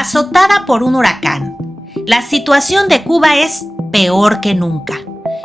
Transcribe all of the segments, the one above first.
Azotada por un huracán, la situación de Cuba es peor que nunca.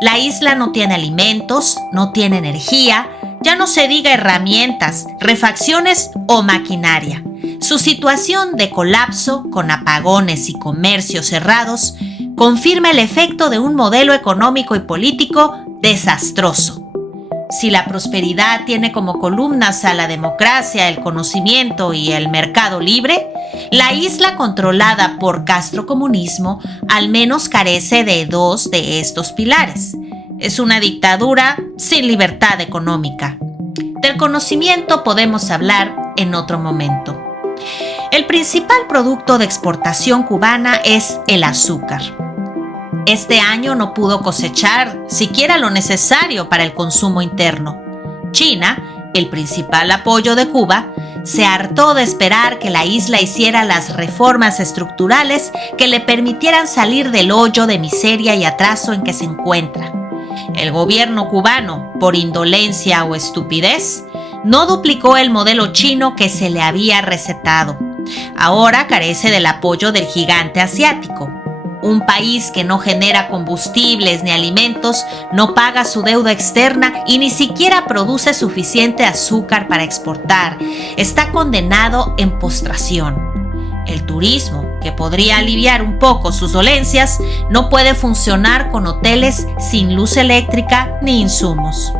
La isla no tiene alimentos, no tiene energía, ya no se diga herramientas, refacciones o maquinaria. Su situación de colapso, con apagones y comercios cerrados, confirma el efecto de un modelo económico y político desastroso. Si la prosperidad tiene como columnas a la democracia, el conocimiento y el mercado libre, la isla controlada por castrocomunismo al menos carece de dos de estos pilares. Es una dictadura sin libertad económica. Del conocimiento podemos hablar en otro momento. El principal producto de exportación cubana es el azúcar. Este año no pudo cosechar siquiera lo necesario para el consumo interno. China, el principal apoyo de Cuba, se hartó de esperar que la isla hiciera las reformas estructurales que le permitieran salir del hoyo de miseria y atraso en que se encuentra. El gobierno cubano, por indolencia o estupidez, no duplicó el modelo chino que se le había recetado. Ahora carece del apoyo del gigante asiático. Un país que no genera combustibles ni alimentos, no paga su deuda externa y ni siquiera produce suficiente azúcar para exportar, está condenado en postración. El turismo, que podría aliviar un poco sus dolencias, no puede funcionar con hoteles sin luz eléctrica ni insumos.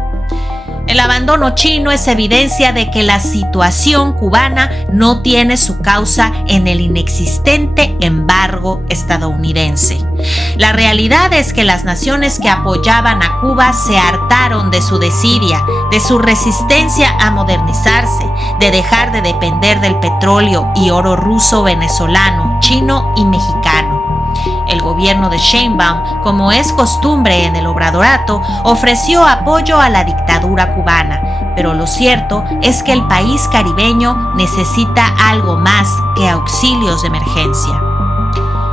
El abandono chino es evidencia de que la situación cubana no tiene su causa en el inexistente embargo estadounidense. La realidad es que las naciones que apoyaban a Cuba se hartaron de su desidia, de su resistencia a modernizarse, de dejar de depender del petróleo y oro ruso, venezolano, chino y mexicano. El gobierno de Sheinbaum, como es costumbre en el obradorato, ofreció apoyo a la dictadura cubana, pero lo cierto es que el país caribeño necesita algo más que auxilios de emergencia.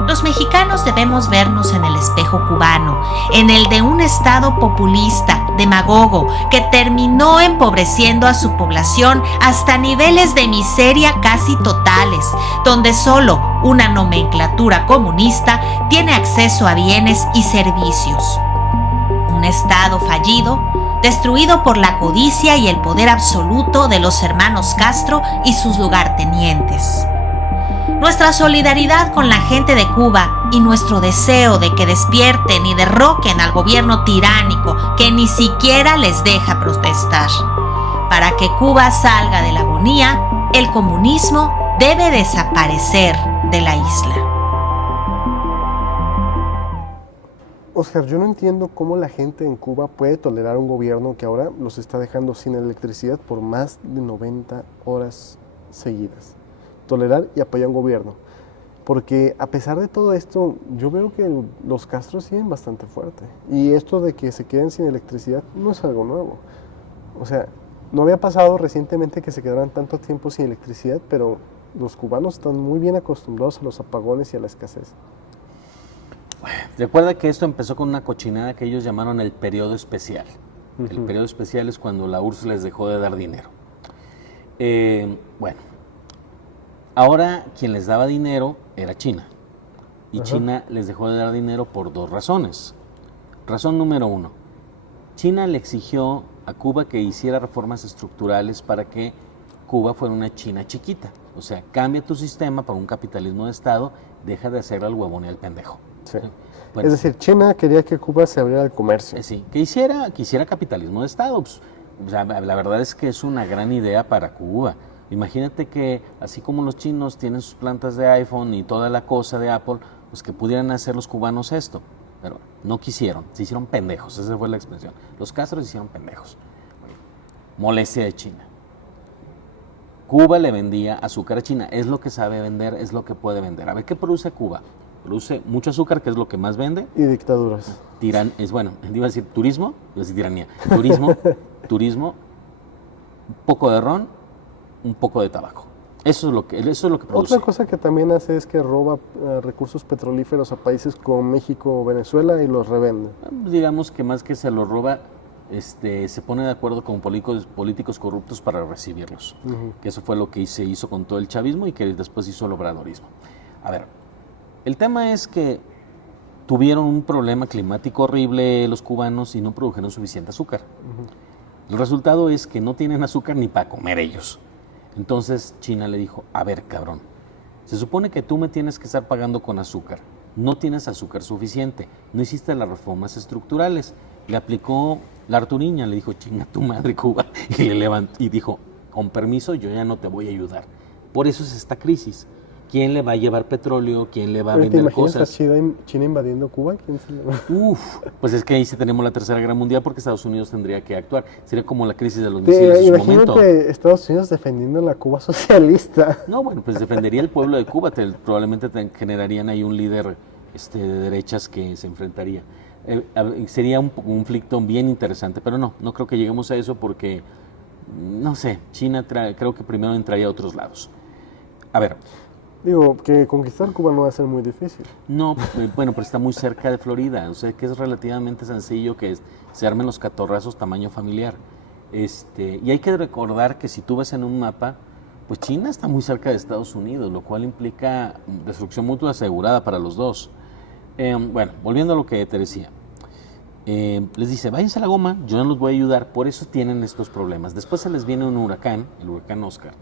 Los mexicanos debemos vernos en el espejo cubano, en el de un Estado populista, demagogo, que terminó empobreciendo a su población hasta niveles de miseria casi totales, donde solo una nomenclatura comunista tiene acceso a bienes y servicios. Un Estado fallido, destruido por la codicia y el poder absoluto de los hermanos Castro y sus lugartenientes. Nuestra solidaridad con la gente de Cuba y nuestro deseo de que despierten y derroquen al gobierno tiránico que ni siquiera les deja protestar. Para que Cuba salga de la agonía, el comunismo debe desaparecer de la isla. Oscar, yo no entiendo cómo la gente en Cuba puede tolerar un gobierno que ahora los está dejando sin electricidad por más de 90 horas seguidas. Tolerar y apoyar un gobierno. Porque a pesar de todo esto, yo veo que los Castros siguen bastante fuerte. Y esto de que se queden sin electricidad no es algo nuevo. O sea, no había pasado recientemente que se quedaran tanto tiempo sin electricidad, pero los cubanos están muy bien acostumbrados a los apagones y a la escasez. Recuerda que esto empezó con una cochinada que ellos llamaron el periodo especial. El periodo especial es cuando la URSS les dejó de dar dinero. Ahora quien les daba dinero era China. Y China les dejó de dar dinero por dos razones. Razón número uno, China le exigió a Cuba que hiciera reformas estructurales para que Cuba fuera una China chiquita. O sea, cambia tu sistema para un capitalismo de Estado, deja de hacer al huevón y al pendejo. Sí. Bueno, Es decir, China quería que Cuba se abriera al comercio. sí, que hiciera capitalismo de Estado. Pues, o sea, la verdad es que es una gran idea para Cuba. Imagínate que así como los chinos tienen sus plantas de iPhone y toda la cosa de Apple, pues que pudieran hacer los cubanos esto. Pero no quisieron, se hicieron pendejos, esa fue la expresión. Los Castros se hicieron pendejos. Molestia de China. Cuba le vendía azúcar a China, es lo que sabe vender, es lo que puede vender. A ver, ¿qué produce Cuba? Produce mucho azúcar, que es lo que más vende. Y dictaduras. Iba a decir turismo, iba a decir tiranía. Turismo, un poco de ron, un poco de tabaco. Eso es lo que produce. Otra cosa que también hace es que roba recursos petrolíferos a países como México o Venezuela y los revende. Digamos que más que se los roba, se pone de acuerdo con políticos corruptos para recibirlos. Que eso fue lo que se hizo con todo el chavismo y que después hizo el obradorismo. A ver, el tema es que tuvieron un problema climático horrible los cubanos y no produjeron suficiente azúcar. El resultado es que no tienen azúcar ni para comer ellos. Entonces China le dijo, a ver, cabrón, se supone que tú me tienes que estar pagando con azúcar. No tienes azúcar suficiente, no hiciste las reformas estructurales. Le aplicó la Arturiña, le dijo, chinga tu madre, Cuba, y le levantó y dijo, con permiso, yo ya no te voy a ayudar. Por eso es esta crisis. ¿Quién le va a llevar petróleo? ¿Quién le va a vender cosas? ¿Te imaginas a China invadiendo Cuba? ¿Quién se le va? Pues es que ahí sí tenemos la Tercera Guerra Mundial porque Estados Unidos tendría que actuar. Sería como la crisis de los misiles en su momento. Imagínate Estados Unidos defendiendo la Cuba socialista. No, bueno, pues defendería el pueblo de Cuba. Probablemente generarían ahí un líder de derechas que se enfrentaría. Sería un conflicto bien interesante, pero no creo que lleguemos a eso porque, no sé, China creo que primero entraría a otros lados. A ver. Digo, que conquistar Cuba no va a ser muy difícil. No, bueno, pero está muy cerca de Florida, o sea que es relativamente sencillo que se armen los catorrazos tamaño familiar. Y hay que recordar que si tú ves en un mapa, pues China está muy cerca de Estados Unidos, lo cual implica destrucción mutua asegurada para los dos. Bueno, volviendo a lo que te decía. Les dice, váyanse a la goma, yo no los voy a ayudar, por eso tienen estos problemas. Después se les viene un huracán, el huracán Oscar.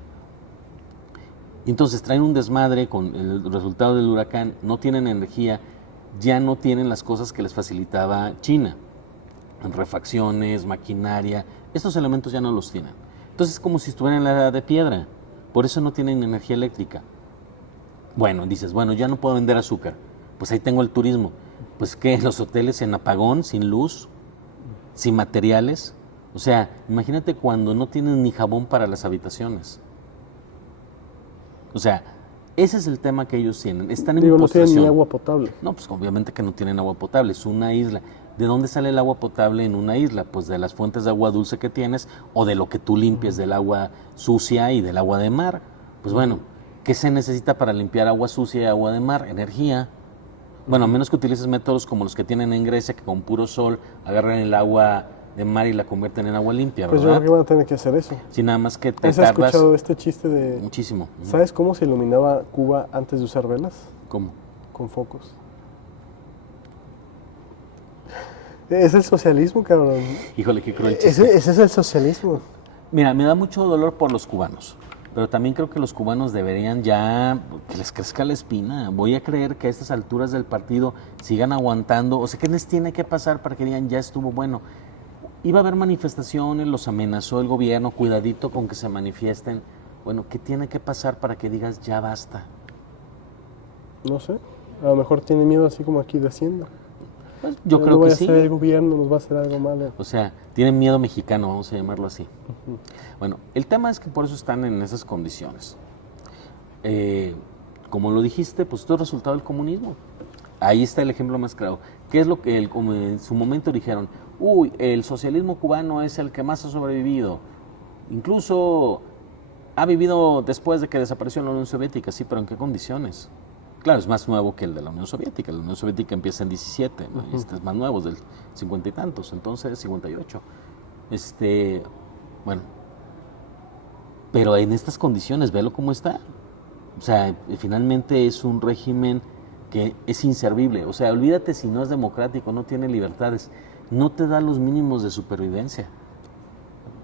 Y entonces traen un desmadre con el resultado del huracán, no tienen energía, ya no tienen las cosas que les facilitaba China. Refacciones, maquinaria, estos elementos ya no los tienen. Entonces es como si estuvieran en la edad de piedra, por eso no tienen energía eléctrica. Bueno, dices, bueno, ya no puedo vender azúcar, pues ahí tengo el turismo. Pues ¿qué? Los hoteles en apagón, sin luz, sin materiales. O sea, imagínate cuando no tienen ni jabón para las habitaciones. O sea, ese es el tema que ellos tienen. Están en no tienen ni agua potable. No, pues obviamente que no tienen agua potable. Es una isla. ¿De dónde sale el agua potable en una isla? Pues de las fuentes de agua dulce que tienes o de lo que tú limpies del agua sucia y del agua de mar. Pues bueno, ¿qué se necesita para limpiar agua sucia y agua de mar? Energía. Bueno, a menos que utilices métodos como los que tienen en Grecia, que con puro sol agarran el agua de mar y la convierten en agua limpia, ¿verdad? Pues yo creo que van a tener que hacer eso. Sí, nada más que te ¿Has tardas... escuchado este chiste de...? Muchísimo. ¿Sabes cómo se iluminaba Cuba antes de usar velas? ¿Cómo? Con focos. Es el socialismo, cabrón. Híjole, qué cruel chiste. Ese es el socialismo. Mira, me da mucho dolor por los cubanos, pero también creo que los cubanos deberían ya que les crezca la espina. Voy a creer que a estas alturas del partido sigan aguantando. O sea, ¿qué les tiene que pasar para que digan ya estuvo bueno? Iba a haber manifestaciones, los amenazó el gobierno, cuidadito con que se manifiesten. Bueno, ¿qué tiene que pasar para que digas ya basta? No sé, a lo mejor tiene miedo así como aquí de Hacienda. Pues yo creo que sí. No va a hacer el gobierno, nos va a hacer algo malo. O sea, tienen miedo mexicano, vamos a llamarlo así. Bueno, el tema es que por eso están en esas condiciones. Como lo dijiste, pues esto es resultado del comunismo. Ahí está el ejemplo más claro. ¿Qué es lo que como en su momento dijeron? Uy, el socialismo cubano es el que más ha sobrevivido. Incluso ha vivido después de que desapareció la Unión Soviética, sí, pero ¿en qué condiciones? Claro, es más nuevo que el de la Unión Soviética. La Unión Soviética empieza en 17, ¿no? Este es más nuevo, es del 50 y tantos, entonces 58. Bueno, pero en estas condiciones, velo cómo está. O sea, finalmente es un régimen que es inservible. O sea, olvídate si no es democrático, no tiene libertades, no te da los mínimos de supervivencia.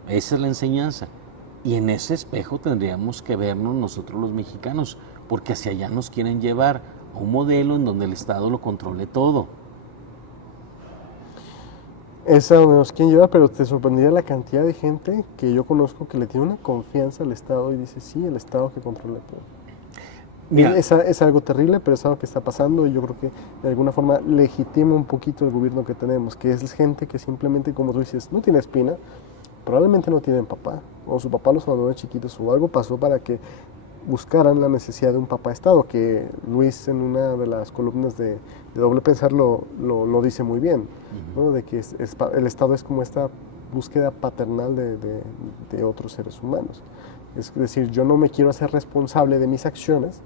Esa es la enseñanza. Y en ese espejo tendríamos que vernos nosotros los mexicanos, porque hacia allá nos quieren llevar a un modelo en donde el Estado lo controle todo. Es a donde nos quieren llevar, pero te sorprendería la cantidad de gente que yo conozco que le tiene una confianza al Estado y dice, sí, el Estado que controla todo. Mira, es algo terrible, pero es algo que está pasando y yo creo que de alguna forma legitima un poquito el gobierno que tenemos, que es gente que simplemente, como tú dices, no tiene espina, probablemente no tienen papá, o su papá los abandonó de chiquitos, o algo pasó para que buscaran la necesidad de un papá Estado, que Luis en una de las columnas de Doble Pensar lo dice muy bien, ¿no? De que el Estado es como esta búsqueda paternal de otros seres humanos. Es decir, yo no me quiero hacer responsable de mis acciones,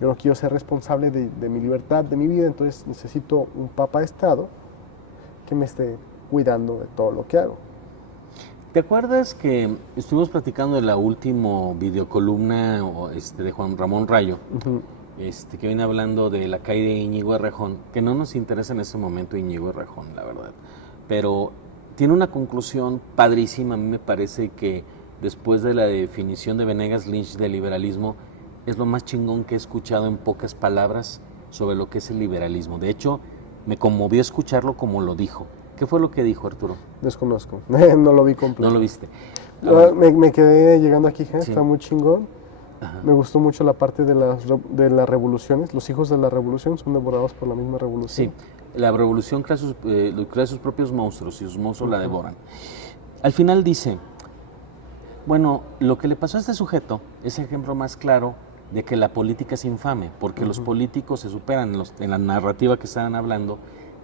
yo no quiero ser responsable de mi libertad, de mi vida, entonces necesito un papá Estado que me esté cuidando de todo lo que hago. ¿Te acuerdas que estuvimos platicando de la última videocolumna de Juan Ramón Rayo? que viene hablando de la caída de Íñigo Errejón, que no nos interesa en ese momento Íñigo Errejón, la verdad, pero tiene una conclusión padrísima. A mí me parece que después de la definición de Venegas Lynch del liberalismo, es lo más chingón que he escuchado en pocas palabras sobre lo que es el liberalismo. De hecho, me conmovió escucharlo como lo dijo. ¿Qué fue lo que dijo, Arturo? Desconozco, no lo vi completo. ¿No lo viste? Me quedé llegando aquí, Sí. está muy chingón. Ajá. Me gustó mucho la parte de las revoluciones. Los hijos de la revolución son devorados por la misma revolución. Sí, la revolución crea sus propios monstruos y sus monstruos la devoran. Al final dice, bueno, lo que le pasó a este sujeto es el ejemplo más claro de que la política es infame, porque los políticos se superan en la narrativa que estaban hablando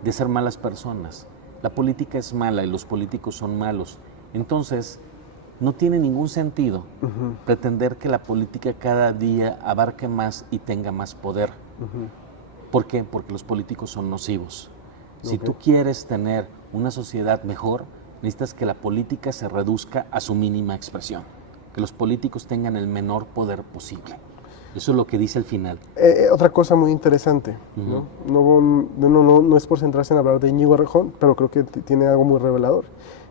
de ser malas personas. La política es mala y los políticos son malos. Entonces, no tiene ningún sentido pretender que la política cada día abarque más y tenga más poder. ¿Por qué? Porque los políticos son nocivos. Si tú quieres tener una sociedad mejor, necesitas que la política se reduzca a su mínima expresión, que los políticos tengan el menor poder posible. Eso es lo que dice al final. Otra cosa muy interesante, ¿no? No es por centrarse en hablar de Íñigo Errejón, pero creo que tiene algo muy revelador.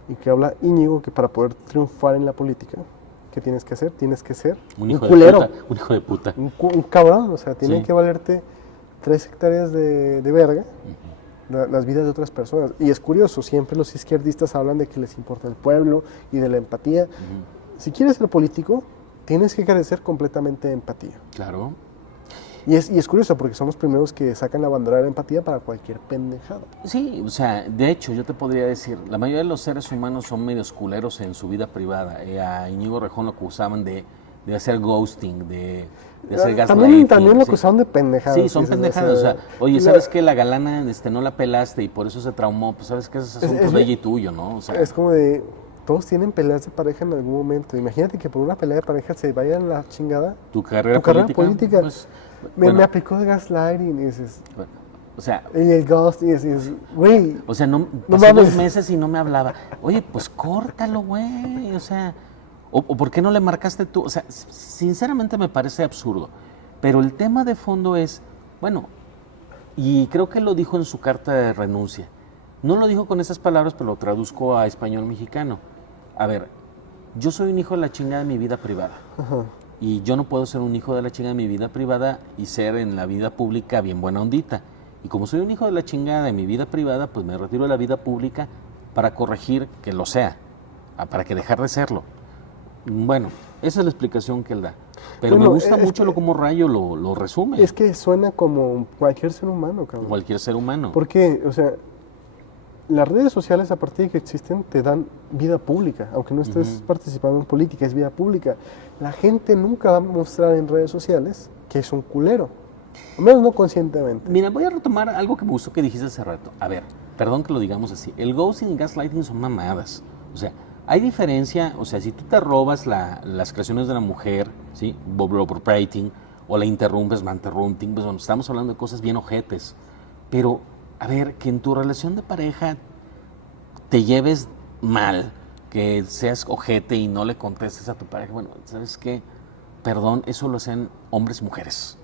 Y que habla Íñigo que para poder triunfar en la política, ¿qué tienes que hacer? Tienes que ser un culero. Un hijo de puta. Un cabrón, o sea, tienen Sí. que valerte 3 hectáreas de verga las vidas de otras personas. Y es curioso, siempre los izquierdistas hablan de que les importa el pueblo y de la empatía. Si quieres ser político, tienes que carecer completamente de empatía. Claro. Y es curioso porque son los primeros que sacan la bandera de la empatía para cualquier pendejada. Sí, o sea, de hecho, yo te podría decir, la mayoría de los seres humanos son medios culeros en su vida privada. A Íñigo Errejón lo acusaban de hacer ghosting, de hacer gaslighting. También lo sí. acusaban de pendejadas. Sí, son pendejadas. O sea, oye, ¿sabes qué? La galana no la pelaste y por eso se traumó. Pues, ¿sabes qué? Es asunto de ella y tuyo, ¿no? O sea, es como de, todos tienen peleas de pareja en algún momento. Imagínate que por una pelea de pareja se vaya a la chingada tu carrera política. Pues, me aplicó de gaslighting y dices, bueno, o sea, y el ghost y dices, güey. o sea, no mames. 2 meses y no me hablaba. Oye, pues córtalo, güey. O sea, o ¿por qué no le marcaste tú? O sea, sinceramente me parece absurdo. Pero el tema de fondo es, bueno, y creo que lo dijo en su carta de renuncia. No lo dijo con esas palabras, pero lo traduzco a español mexicano. A ver, yo soy un hijo de la chingada de mi vida privada. Ajá. Y yo no puedo ser un hijo de la chingada de mi vida privada y ser en la vida pública bien buena ondita. Y como soy un hijo de la chingada de mi vida privada, pues me retiro de la vida pública para corregir que lo sea, para que dejar de serlo. Bueno, esa es la explicación que él da. Pero Bueno, me gusta mucho como Rayo lo resume. Es que suena como cualquier ser humano, cabrón. Cualquier ser humano. ¿Por qué? O sea, las redes sociales a partir de que existen te dan vida pública, aunque no estés participando en política, es vida pública. La gente nunca va a mostrar en redes sociales que es un culero, al menos no conscientemente. Mira, voy a retomar algo que me gustó que dijiste hace rato. A ver, perdón que lo digamos así. El ghosting y gaslighting son mamadas. O sea, hay diferencia, o sea, si tú te robas las creaciones de la mujer, ¿sí? Bobrating, o la interrumpes, manterrunting, pues bueno, estamos hablando de cosas bien ojetes. Pero, a ver, que en tu relación de pareja te lleves mal, que seas ojete y no le contestes a tu pareja, bueno, ¿sabes qué? Perdón, eso lo hacen hombres y mujeres.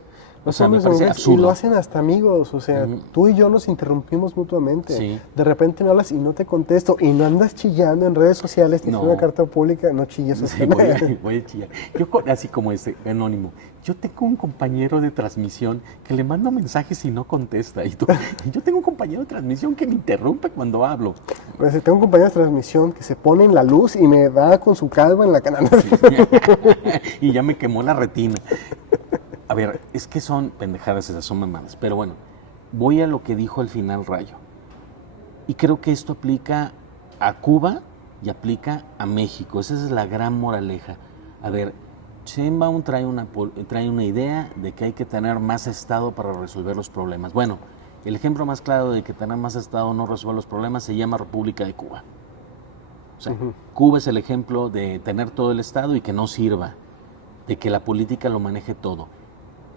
O sea, me parece Y absurdo. lo hacen hasta amigos, o sea, tú y yo nos interrumpimos mutuamente. Sí. De repente me hablas y no te contesto y no andas chillando en redes sociales ni en No. una carta pública, no chilles. Sí, voy a chillar. Yo, así como anónimo, yo tengo un compañero de transmisión que le mando mensajes y no contesta. Y yo tengo un compañero de transmisión que me interrumpe cuando hablo. Tengo un compañero de transmisión que se pone en la luz y me da con su calva en la cara. Y ya me quemó la retina. A ver, es que son pendejadas esas, son mamadas. Pero bueno, voy a lo que dijo al final Rayo. Y creo que esto aplica a Cuba y aplica a México. Esa es la gran moraleja. A ver, Sheinbaum trae una idea de que hay que tener más Estado para resolver los problemas. Bueno, el ejemplo más claro de que tener más Estado no resuelve los problemas se llama República de Cuba. O sea, Cuba es el ejemplo de tener todo el Estado y que no sirva, de que la política lo maneje todo.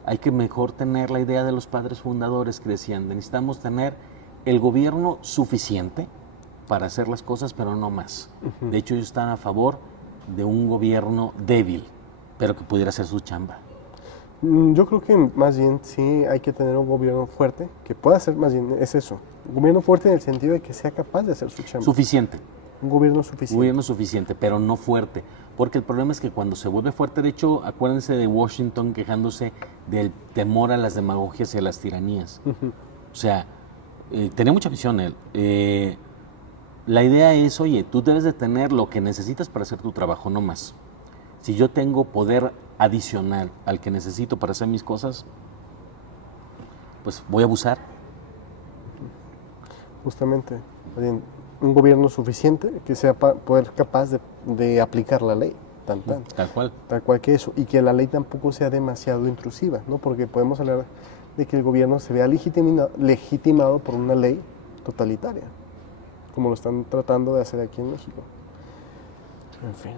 Hay que mejor tener la idea de los padres fundadores que decían, necesitamos tener el gobierno suficiente para hacer las cosas, pero no más. De hecho, ellos están a favor de un gobierno débil, pero que pudiera hacer su chamba. Yo creo que más bien sí hay que tener un gobierno fuerte, que pueda hacer, más bien es eso, un gobierno fuerte en el sentido de que sea capaz de hacer su chamba. Suficiente. Un gobierno suficiente. Gobierno suficiente, pero no fuerte. Porque el problema es que cuando se vuelve fuerte, de hecho, acuérdense de Washington quejándose del temor a las demagogias y a las tiranías. O sea, tenía mucha visión él. La idea es, oye, tú debes de tener lo que necesitas para hacer tu trabajo, no más. Si yo tengo poder adicional al que necesito para hacer mis cosas, pues voy a abusar. Justamente, más bien, un gobierno suficiente que sea poder capaz de aplicar la ley, tan. Tal cual. Tal cual que eso, y que la ley tampoco sea demasiado intrusiva, ¿no? Porque podemos hablar de que el gobierno se vea legitimado por una ley totalitaria, como lo están tratando de hacer aquí en México. En fin.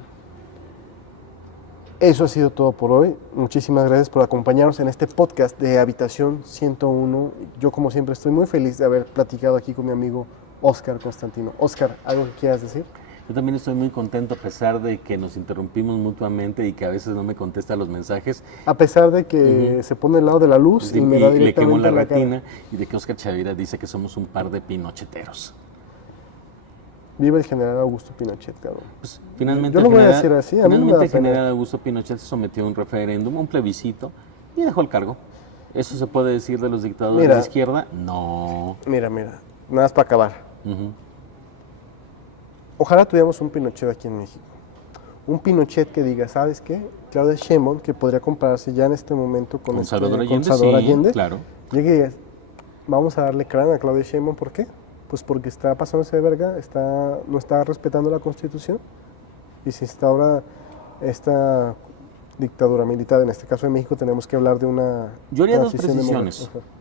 Eso ha sido todo por hoy. Muchísimas gracias por acompañarnos en este podcast de Habitación 101. Yo, como siempre, estoy muy feliz de haber platicado aquí con mi amigo Óscar Constantino. Óscar, ¿algo que quieras decir? Yo también estoy muy contento a pesar de que nos interrumpimos mutuamente y que a veces no me contesta los mensajes. A pesar de que se pone al lado de la luz y me da le quemo directamente la en la retina cara. y de que Óscar Chavira dice que somos un par de pinocheteros. Viva el general Augusto Pinochet, cabrón. Pues, finalmente, Yo lo voy a decir así, a mí me finalmente da el pena. general Augusto Pinochet se sometió a un referéndum, a un plebiscito y dejó el cargo. ¿Eso se puede decir de los dictadores Mira. de izquierda? No. Mira, nada más para acabar. Ujú. Ojalá tuviéramos un Pinochet aquí en México. Un Pinochet que diga, ¿sabes qué? Claudia Sheinbaum, que podría compararse ya en este momento con Salvador con Allende, Salvador sí, Allende. claro. Llegue y diga, vamos a darle crán a Claudia Sheinbaum, ¿por qué? Pues porque está pasándose de verga, no está respetando la Constitución y se instaura esta dictadura militar. En este caso de México tenemos que hablar de una Yo haría dos transición precisiones. democrática.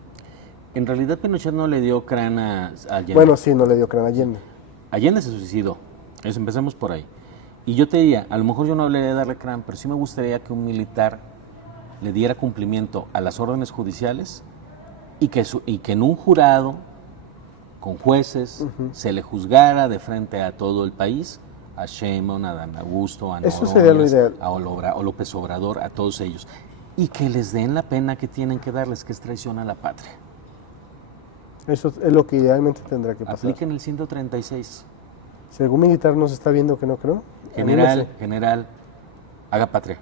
En realidad Pinochet no le dio crán a Allende. Bueno, sí, no le dio crán a Allende. Allende se suicidó. Eso, empecemos por ahí. Y yo te diría, a lo mejor yo no hablaría de darle crán, pero sí me gustaría que un militar le diera cumplimiento a las órdenes judiciales y que en un jurado, con jueces, se le juzgara de frente a todo el país, a Sheinbaum, a Dan Augusto, a Eso sería lo Noroñas, ideal. a López Obrador, a todos ellos. Y que les den la pena que tienen que darles, que es traición a la patria. Eso es lo que idealmente tendrá que pasar. Apliquen el 136. Si algún militar nos está viendo que no creo, General, haga patria.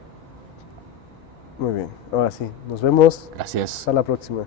muy bien. Ahora sí, nos vemos. Gracias. Hasta la próxima.